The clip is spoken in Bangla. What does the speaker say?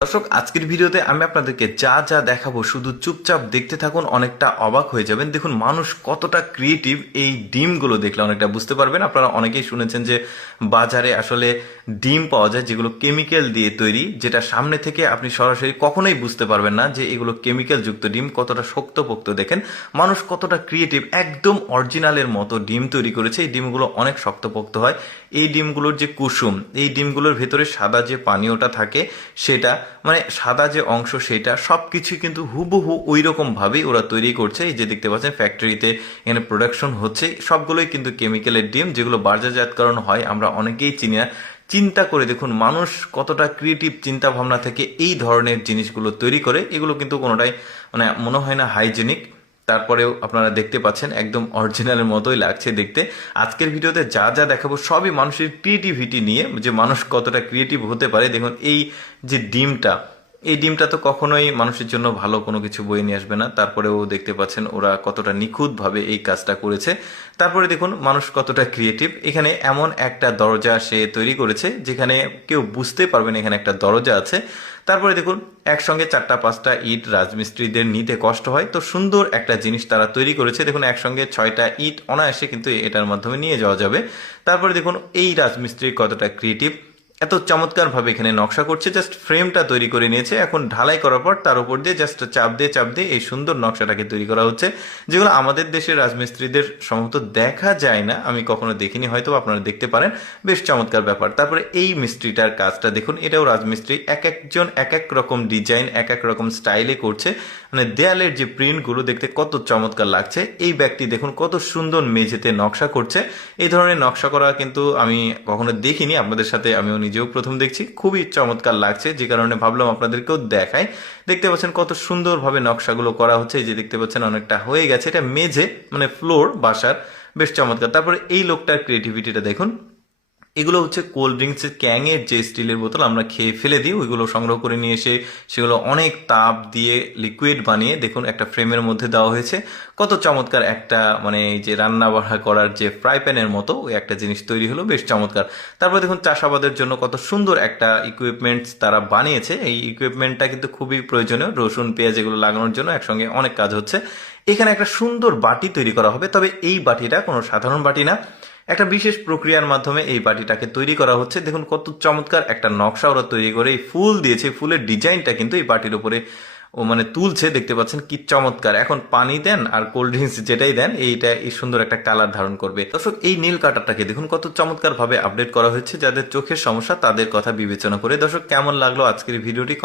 দর্শক, আজকের ভিডিওতে আমি আপনাদেরকে যা যা দেখাবো, শুধু চুপচাপ দেখতে থাকুন, অনেকটা অবাক হয়ে যাবেন। দেখুন, মানুষ কতটা ক্রিয়েটিভ এই ডিমগুলো দেখলে অনেকটা বুঝতে পারবেন। আপনারা অনেকেই শুনেছেন যে বাজারে আসলে ডিম পাওয়া যায় যেগুলো কেমিক্যাল দিয়ে তৈরি, যেটা সামনে থেকে আপনি সরাসরি কখনোই বুঝতে পারবেন না যে এগুলো কেমিক্যাল যুক্ত ডিম, কতটা শক্তপোক্ত। দেখেন, মানুষ কতটা ক্রিয়েটিভ একদম অরিজিনালের মতো ডিম তৈরি করেছে। এই ডিমগুলো অনেক শক্তপোক্ত হয়। এই ডিমগুলোর যে কুসুম, এই ডিমগুলোর ভেতরে সাদা যে পানীয়টা থাকে, সেটা মানে সাদা যে অংশ সেটা সব কিছুই কিন্তু হুবহু ওই রকমভাবেই ওরা তৈরি করছে। এই যে দেখতে পাচ্ছেন ফ্যাক্টরিতে এখানে প্রোডাকশন হচ্ছে। সবগুলোই কিন্তু কেমিক্যালের ডিম, যেগুলো বাজারজাতকরণ হয়, আমরা অনেকেই চিনি না। চিন্তা করে দেখুন, মানুষ কতটা ক্রিয়েটিভ চিন্তা ভাবনা থেকে এই ধরনের জিনিসগুলো তৈরি করে, এগুলো কিন্তু কোনোটাই মানে মনে হয় না হাইজেনিক তারপরেও আপনারা দেখতে পাচ্ছেন একদম অরিজিনালের মতোই লাগছে দেখতে। আজকের ভিডিওতে যা যা দেখাবো সবই মানুষের ক্রিয়েটিভিটি নিয়ে, যে মানুষ কতটা ক্রিয়েটিভ হতে পারে। দেখুন, এই যে ডিমটা এই ডিমটা তো কখনোই মানুষের জন্য ভালো কোনো কিছু বয়ে নিয়ে আসবে না। তারপরেও দেখতে পাচ্ছেন ওরা কতটা নিখুঁতভাবে এই কাজটা করেছে। তারপরে দেখুন, মানুষ কতটা ক্রিয়েটিভ এখানে এমন একটা দরজা সে তৈরি করেছে, যেখানে কেউ বুঝতে পারবে না এখানে একটা দরজা আছে। তারপরে দেখুন, একসঙ্গে চারটা পাঁচটা ইট রাজমিস্ত্রিদের নিতে কষ্ট হয়। তো সুন্দর একটা জিনিস তারা তৈরি করেছে। দেখুন, একসঙ্গে ছয়টা ইট অনায়াসে কিন্তু এটার মাধ্যমে নিয়ে যাওয়া যাবে। তারপরে দেখুন, এই রাজমিস্ত্রি কতটা ক্রিয়েটিভ এত চমৎকার ভাবে এখানে নকশা করছে জাস্ট ফ্রেমটা তৈরি করে নিয়েছে। এখন ঢালাই করার পর তার উপর দিয়ে জাস্ট চাপ দিয়ে চাপ দিয়ে এই সুন্দর নকশাটাকে তৈরি করা হচ্ছে, যেগুলো আমাদের দেশের রাজমিস্ত্রিদের সম্ভবত দেখা যায় না। আমি কখনো দেখিনি, হয়তো আপনারা দেখতে পারেন। বেশ চমৎকার ব্যাপার। তারপরে এই মিস্ত্রিটার কাজটা দেখুন, এটাও রাজমিস্ত্রি এক একজন, এক এক রকম ডিজাইন, এক এক রকম স্টাইলে করছে। মানে দেয়ালের যে প্রিন্টগুলো দেখতে কত চমৎকার লাগছে। এই ব্যক্তি দেখুন, কত সুন্দর মেঝেতে নকশা করছে। এই ধরনের নকশা করা কিন্তু আমি কখনো দেখিনি। আপনাদের সাথে আমিও নিজেও প্রথম দেখছি। খুবই চমৎকার লাগছে, যে কারণে ভাবলাম আপনাদেরকেও দেখাই। দেখতে পাচ্ছেন কত সুন্দরভাবে নকশাগুলো করা হচ্ছে, এই যে দেখতে পাচ্ছেন অনেকটা হয়ে গেছে। এটা মেঝে মানে ফ্লোর বাসার, বেশ চমৎকার। তারপরে এই লোকটার ক্রিয়েটিভিটিটা দেখুন। এগুলো হচ্ছে কোল্ড ড্রিঙ্কসের ক্যাংয়ের যে স্টিলের বোতল আমরা খেয়ে ফেলে দিই, ওইগুলো সংগ্রহ করে নিয়ে এসে সেগুলো অনেক তাপ দিয়ে লিকুইড বানিয়ে দেখুন একটা ফ্রেমের মধ্যে দেওয়া হয়েছে। কত চমৎকার একটা মানে এই যে রান্না বাড়া করার যে ফ্রাই প্যানের মতো, ওই একটা জিনিস তৈরি হলো, বেশ চমৎকার। তারপর দেখুন চাষাবাদের জন্য কত সুন্দর একটা ইকুইপমেন্টস তারা বানিয়েছে। এই ইকুইপমেন্টটা কিন্তু খুবই প্রয়োজনীয়, রসুন, পেঁয়াজ এগুলো লাগানোর জন্য একসঙ্গে অনেক কাজ হচ্ছে। এখানে একটা সুন্দর বাটি তৈরি করা হবে, তবে এই বাটিটা কোনো সাধারণ বাটি না। একটা বিশেষ প্রক্রিয়ার মাধ্যমে এই বাটিটাকে তৈরি করা হচ্ছে। দেখুন কত চমৎকার একটা নকশা ওরা তৈরি করে। এই ফুল দিয়েছে, ফুলের ডিজাইনটা কিন্তু এই বাটির উপরে ও মানে তুলছে, দেখতে পাচ্ছেন কি চমৎকার। এখন পানি দেন আর কোল্ড ড্রিঙ্কস যেটাই দেন, এইটা এই সুন্দর একটা কালার ধারণ করবে। দর্শক, এই নীল কাটারটাকে দেখুন কত চমৎকার ভাবে আপডেট করা হয়েছে যাদের চোখের সমস্যা, তাদের কথা বিবেচনা করে। দর্শক, কেমন লাগল আজকের ভিডিওটি?